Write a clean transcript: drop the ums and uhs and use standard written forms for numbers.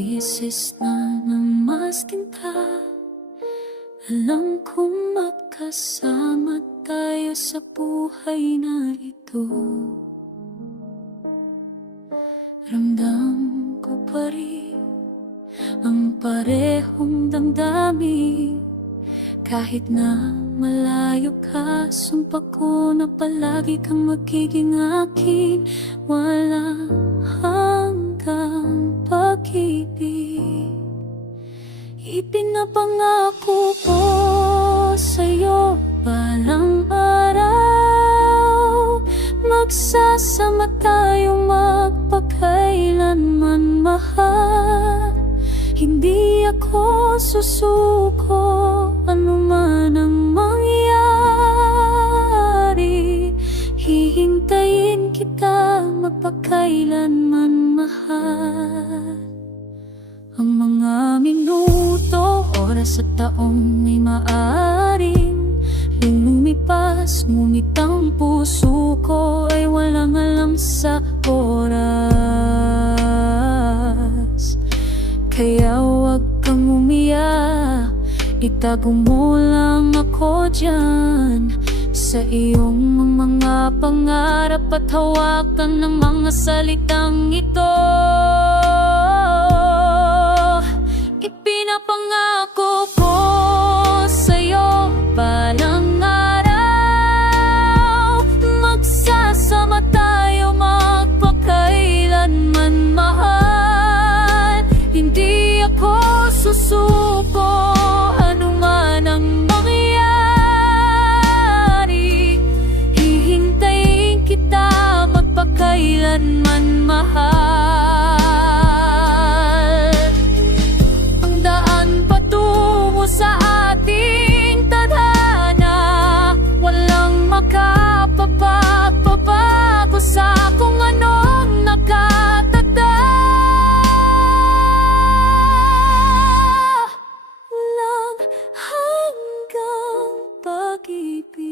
beses na namaskin ka. Alam kong magkasama tayo sa buhay na ito. Ramdam ko pa rin ang parehong damdamin. Kahit na malayo ka, sumpa ko na palagi kang magiging akin. Walang hanggang pag-ibig. Ipinapangako ko sa'yo balang araw, magsasama tayo magpakailanman, mahal. Hindi ako susuko anuman ang mangyari. Hihintayin kita magpakailanman, mahal. Ang mga minuto, oras at taong may maaring lumipas, ngunit ang puso ko ay walang alam sa oras. Kaya huwag kang umiyak, itago mo lang ako dyan sa iyong mga pangarap at hawakan ng mga salitang ito. Ipinapangako ko sa'yo balang araw, magsasama tayo magpakailanman, mahal. Hindi ako susuko anuman ang mangyari. Hihintayin kita magpakailanman, mahal. Ang daan patungo sa ating tadhana, walang makapagpapago sa kung anong nakatada. Walang hanggang pag-ibig.